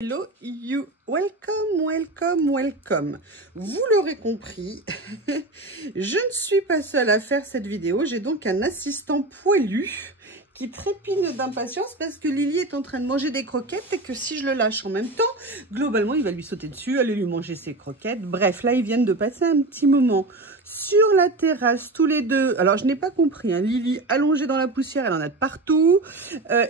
Hello you, welcome. Vous l'aurez compris, je ne suis pas seule à faire cette vidéo. J'ai donc un assistant poilu qui trépigne d'impatience parce que Lily est en train de manger des croquettes et que si je le lâche en même temps, globalement, il va lui sauter dessus, aller lui manger ses croquettes. Bref, là, ils viennent de passer un petit moment sur la terrasse, tous les deux. Alors, je n'ai pas compris, hein. Lily allongée dans la poussière, elle en a de partout.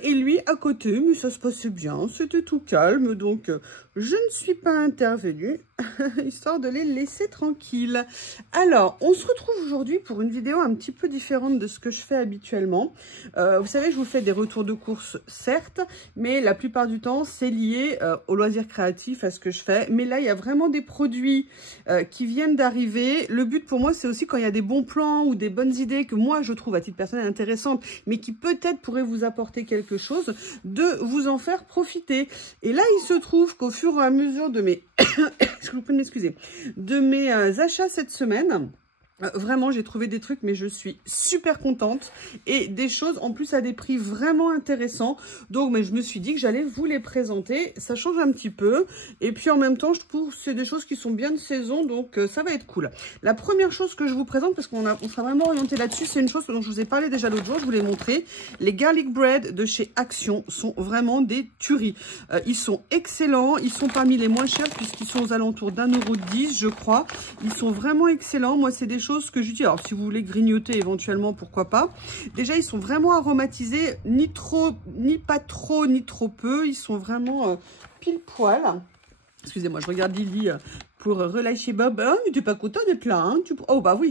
Et lui, à côté, mais ça se passait bien, c'était tout calme. Donc, je ne suis pas intervenue, histoire de les laisser tranquilles. Alors, on se retrouve aujourd'hui pour une vidéo un petit peu différente de ce que je fais habituellement. Vous savez, je vous fais des retours de course, certes, mais la plupart du temps, c'est lié au loisir créatif, à ce que je fais. Mais là, il y a vraiment des produits qui viennent d'arriver. Le but pour moi, c'est aussi quand il y a des bons plans ou des bonnes idées que moi, je trouve à titre personnel intéressantes, mais qui peut-être pourraient vous apporter quelque chose, de vous en faire profiter. Et là, il se trouve qu'au fur et à mesure de mes, je vous prie de m'excuser, de mes achats cette semaine, vraiment, j'ai trouvé des trucs, mais je suis super contente. Et des choses, en plus, à des prix vraiment intéressants. Donc, mais je me suis dit que j'allais vous les présenter. Ça change un petit peu. Et puis, en même temps, je trouve que c'est des choses qui sont bien de saison. Donc, ça va être cool. La première chose que je vous présente, parce qu'on sera vraiment orienté là-dessus, c'est une chose dont je vous ai parlé déjà l'autre jour. Je vous l'ai montré. Les garlic bread de chez Action sont vraiment des tueries. Ils sont excellents. Ils sont parmi les moins chers, puisqu'ils sont aux alentours d'1,10 €, je crois. Ils sont vraiment excellents. Moi, c'est des choses que j'utilise. Alors, si vous voulez grignoter éventuellement, pourquoi pas. Déjà, ils sont vraiment aromatisés, ni pas trop, ni trop peu. Ils sont vraiment pile poil. Excusez-moi, je regarde Lily pour relâcher Bob. Ah, mais t'es pas content d'être là, hein? Oh, bah oui.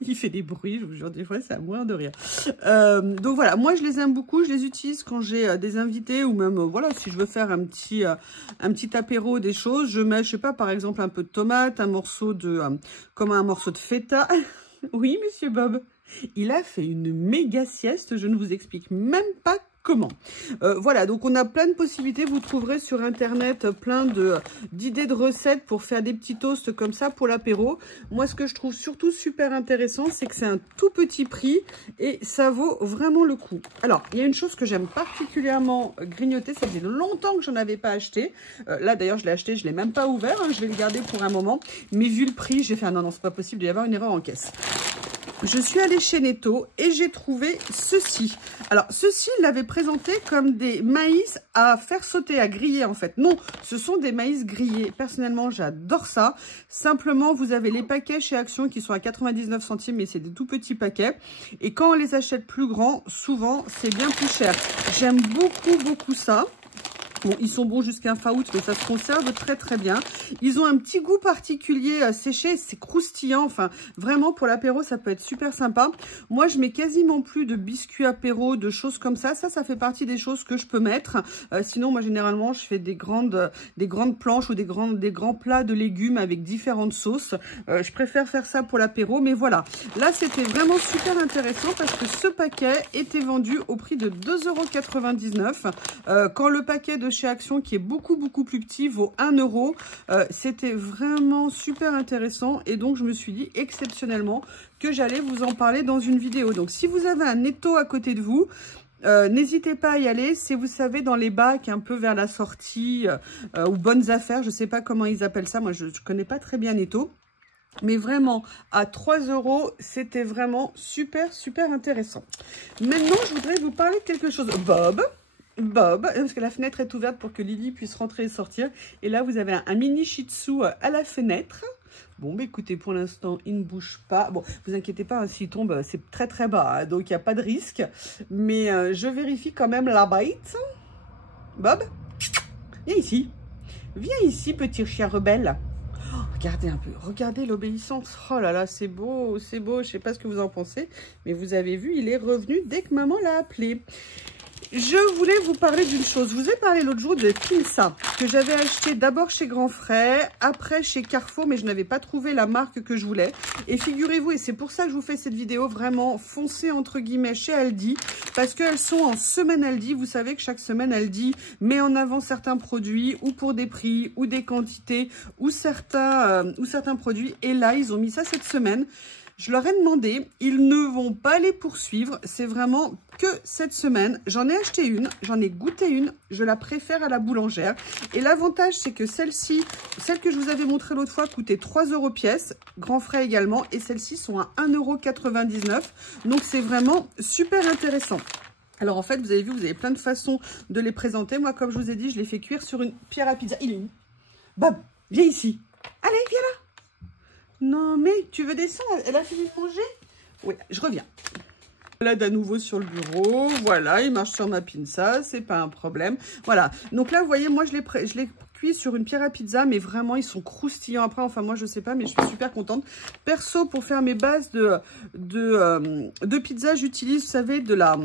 Il fait des bruits, je vous jure, des fois, c'est à mourir de rire. Donc voilà, moi, je les aime beaucoup. Je les utilise quand j'ai des invités ou même, voilà, si je veux faire un petit apéro, des choses. Je mets, je sais pas, par exemple, un peu de tomate, un morceau de, comme un morceau de feta. Oui, monsieur Bob, il a fait une méga sieste. Je ne vous explique même pas comment. Voilà, donc on a plein de possibilités. Vous trouverez sur internet plein d'idées de recettes pour faire des petits toasts comme ça pour l'apéro. Moi, ce que je trouve surtout super intéressant, c'est que c'est un tout petit prix et ça vaut vraiment le coup. Alors, il y a une chose que j'aime particulièrement grignoter, ça faisait longtemps que j'en avais pas acheté. Là, d'ailleurs, je l'ai acheté, je l'ai même pas ouvert, hein, je vais le garder pour un moment. Mais vu le prix, j'ai fait ah non, c'est pas possible, il y avoir une erreur en caisse. Je suis allée chez Netto et j'ai trouvé ceci. Alors, ceci, il l'avait présenté comme des maïs à faire sauter, à griller en fait. Non, ce sont des maïs grillés. Personnellement, j'adore ça. Simplement, vous avez les paquets chez Action qui sont à 99 centimes, mais c'est des tout petits paquets. Et quand on les achète plus grands, souvent, c'est bien plus cher. J'aime beaucoup ça. Bon, ils sont bons jusqu'à fin août, mais ça se conserve très très bien. Ils ont un petit goût particulier séché, c'est croustillant. Enfin, vraiment pour l'apéro, ça peut être super sympa. Moi, je mets quasiment plus de biscuits apéro, de choses comme ça. Ça fait partie des choses que je peux mettre. Sinon, moi, généralement, je fais des grandes planches ou des grands plats de légumes avec différentes sauces. Je préfère faire ça pour l'apéro, mais voilà. Là, c'était vraiment super intéressant parce que ce paquet était vendu au prix de 2,99 €. Quand le paquet de chez Action, qui est beaucoup plus petit, vaut 1 €. C'était vraiment super intéressant et donc je me suis dit exceptionnellement que j'allais vous en parler dans une vidéo. Donc si vous avez un Netto à côté de vous, n'hésitez pas à y aller. C'est, vous savez, dans les bacs un peu vers la sortie ou bonnes affaires, je sais pas comment ils appellent ça, moi je connais pas très bien Netto. Mais vraiment, à 3 €, c'était vraiment super intéressant. Maintenant, je voudrais vous parler de quelque chose. Bob, parce que la fenêtre est ouverte pour que Lily puisse rentrer et sortir. Et là, vous avez un mini shih tzu à la fenêtre. Bon, bah écoutez, pour l'instant, il ne bouge pas. Bon, vous inquiétez pas, hein, s'il tombe, c'est très bas, hein, donc il n'y a pas de risque. Mais je vérifie quand même la bite. Bob, viens ici. Viens ici, petit chien rebelle. Oh, regardez un peu, regardez l'obéissance. Oh là là, c'est beau. Je sais pas ce que vous en pensez, mais vous avez vu, il est revenu dès que maman l'a appelé. Je voulais vous parler d'une chose. Je vous ai parlé l'autre jour de Pinsa, que j'avais acheté d'abord chez Grand Frais, après chez Carrefour, mais je n'avais pas trouvé la marque que je voulais. Et figurez-vous, et c'est pour ça que je vous fais cette vidéo, vraiment foncez entre guillemets chez Aldi, parce qu'elles sont en semaine Aldi. Vous savez que chaque semaine Aldi met en avant certains produits, ou pour des prix, ou des quantités, ou certains produits. Et là, ils ont mis ça cette semaine. Je leur ai demandé, ils ne vont pas les poursuivre. C'est vraiment que cette semaine. J'en ai acheté une, j'en ai goûté une. Je la préfère à la boulangère. Et l'avantage, c'est que celle-ci, celle que je vous avais montrée l'autre fois, coûtait 3 € pièce. Grand frais également. Et celles-ci sont à 1,99 €. Donc, c'est vraiment super intéressant. Alors en fait, vous avez vu, vous avez plein de façons de les présenter. Moi, comme je vous ai dit, je les fais cuire sur une pierre à pizza. Il est où? Bob, viens ici. Allez, viens là. Non, mais tu veux descendre? Elle a fini de manger? Oui, je reviens. Là, d'à nouveau sur le bureau. Voilà, il marche sur ma pinza, c'est pas un problème. Voilà, donc là, vous voyez, moi, je l'ai cuit sur une pierre à pizza, mais vraiment, ils sont croustillants après. Enfin, moi, je sais pas, mais je suis super contente. Perso, pour faire mes bases de pizza, j'utilise, vous savez, de la...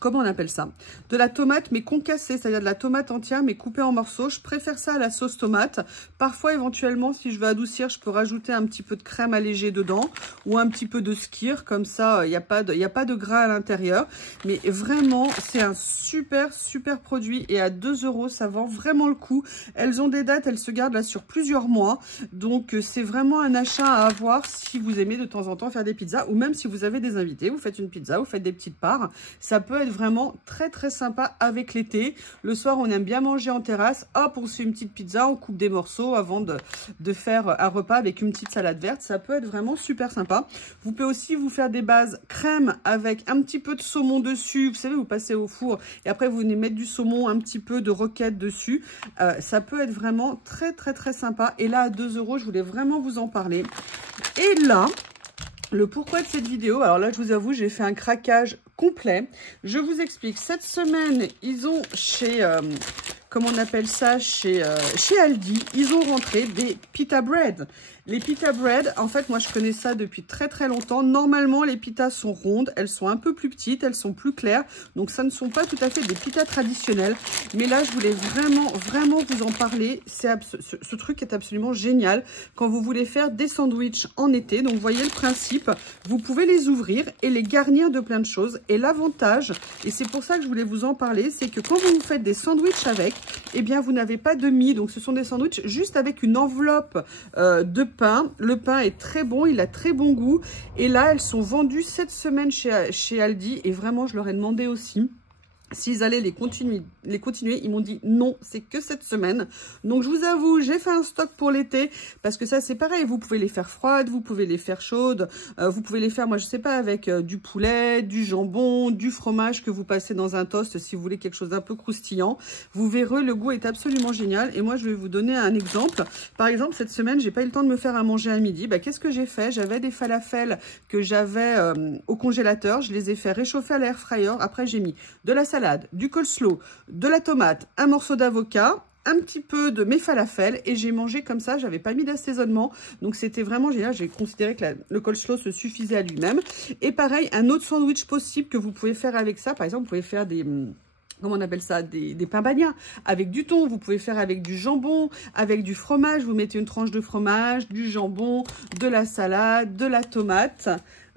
Comment on appelle ça? De la tomate, mais concassée, c'est-à-dire de la tomate entière, mais coupée en morceaux. Je préfère ça à la sauce tomate. Parfois, éventuellement, si je veux adoucir, je peux rajouter un petit peu de crème allégée dedans ou un petit peu de skyr. Comme ça, il n'y a pas de gras à l'intérieur. Mais vraiment, c'est un super, super produit. Et à 2 €, ça vend vraiment le coup. Elles ont des dates, elles se gardent là sur plusieurs mois. Donc, c'est vraiment un achat à avoir si vous aimez de temps en temps faire des pizzas. Ou même si vous avez des invités, vous faites une pizza, vous faites des petites parts. Ça peut être vraiment très très sympa avec l'été. Le soir, on aime bien manger en terrasse. Hop, on se fait une petite pizza, on coupe des morceaux avant de faire un repas avec une petite salade verte. Ça peut être vraiment super sympa. Vous pouvez aussi vous faire des bases crème avec un petit peu de saumon dessus. Vous savez, vous passez au four et après vous venez mettre du saumon, un petit peu de roquette dessus. Ça peut être vraiment très très très sympa. Et là, à 2 €, je voulais vraiment vous en parler. Et là... Le pourquoi de cette vidéo, alors là, je vous avoue, j'ai fait un craquage complet. Je vous explique. Cette semaine, ils ont chez, comment on appelle ça, chez Aldi, ils ont rentré des pita bread. Les pita bread, en fait, moi, je connais ça depuis très, très longtemps. Normalement, les pitas sont rondes. Elles sont un peu plus petites. Elles sont plus claires. Donc, ça ne sont pas tout à fait des pitas traditionnels. Mais là, je voulais vraiment, vraiment vous en parler. Ce truc est absolument génial quand vous voulez faire des sandwichs en été. Donc, vous voyez le principe. Vous pouvez les ouvrir et les garnir de plein de choses. Et l'avantage, et c'est pour ça que je voulais vous en parler, c'est que quand vous faites des sandwichs avec, eh bien, vous n'avez pas de mie. Donc, ce sont des sandwichs juste avec une enveloppe de pain. Le pain est très bon, il a très bon goût. Et là, elles sont vendues cette semaine chez Aldi. Et vraiment, je leur ai demandé aussi s'ils allaient les continuer. Ils m'ont dit non, c'est que cette semaine. Donc, je vous avoue, j'ai fait un stock pour l'été parce que ça, c'est pareil. Vous pouvez les faire froides, vous pouvez les faire chaudes. Vous pouvez les faire, moi, je sais pas, avec du poulet, du jambon, du fromage que vous passez dans un toast si vous voulez quelque chose d'un peu croustillant. Vous verrez, le goût est absolument génial. Et moi, je vais vous donner un exemple. Par exemple, cette semaine, j'ai pas eu le temps de me faire à manger à midi. Bah, qu'est-ce que j'ai fait? J'avais des falafels que j'avais au congélateur. Je les ai fait réchauffer à l'air fryer. Après, j'ai mis de la salade, du coleslaw, de la tomate, un morceau d'avocat, un petit peu de mes falafels et j'ai mangé comme ça. J'avais pas mis d'assaisonnement, donc c'était vraiment génial. J'ai considéré que le coleslaw se suffisait à lui-même. Et pareil, un autre sandwich possible que vous pouvez faire avec ça. Par exemple, vous pouvez faire des... Comment on appelle ça? Des pains bagnats avec du thon. Vous pouvez faire avec du jambon, avec du fromage. Vous mettez une tranche de fromage, du jambon, de la salade, de la tomate.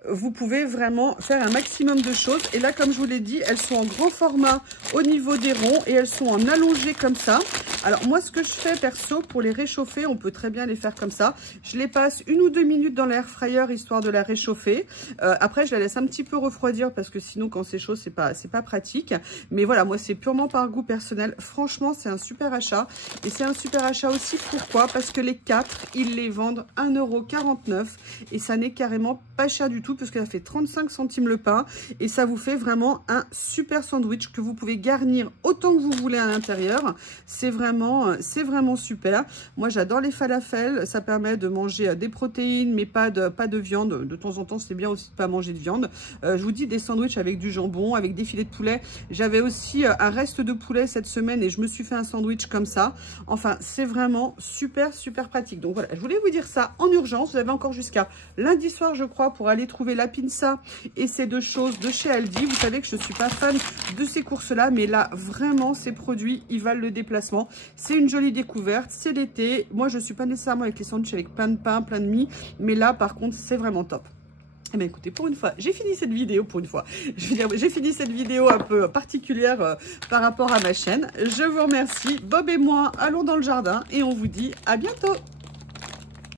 Vous pouvez vraiment faire un maximum de choses. Et là, comme je vous l'ai dit, elles sont en grand format au niveau des ronds et elles sont en allongé comme ça. Alors, moi, ce que je fais perso, pour les réchauffer, on peut très bien les faire comme ça. Je les passe 1 ou 2 minutes dans l'air fryer, histoire de la réchauffer. Après, je la laisse un petit peu refroidir parce que sinon, quand c'est chaud, c'est pas pratique. Mais voilà, moi, c'est purement par goût personnel. Franchement, c'est un super achat. Et c'est un super achat aussi, pourquoi? Parce que les 4, ils les vendent 1,49 € et ça n'est carrément pas cher du tout, puisque ça fait 35 centimes le pain et ça vous fait vraiment un super sandwich que vous pouvez garnir autant que vous voulez à l'intérieur. C'est vraiment super. Moi, j'adore les falafels. Ça permet de manger des protéines, mais pas de viande. De temps en temps, c'est bien aussi de pas manger de viande. Je vous dis, des sandwichs avec du jambon, avec des filets de poulet. J'avais aussi un reste de poulet cette semaine et je me suis fait un sandwich comme ça. Enfin, c'est vraiment super, super pratique. Donc voilà, je voulais vous dire ça en urgence. Vous avez encore jusqu'à lundi soir, je crois, pour aller trouver la pinza et ces deux choses de chez Aldi. Vous savez que je ne suis pas fan de ces courses-là, mais là, vraiment, ces produits, ils valent le déplacement. C'est une jolie découverte, c'est l'été. Moi, je ne suis pas nécessairement avec les sandwichs avec plein de pain, plein de mie, mais là, par contre, c'est vraiment top. Eh bien, écoutez, pour une fois, j'ai fini cette vidéo, j'ai fini cette vidéo un peu particulière par rapport à ma chaîne. Je vous remercie. Bob et moi, allons dans le jardin et on vous dit à bientôt.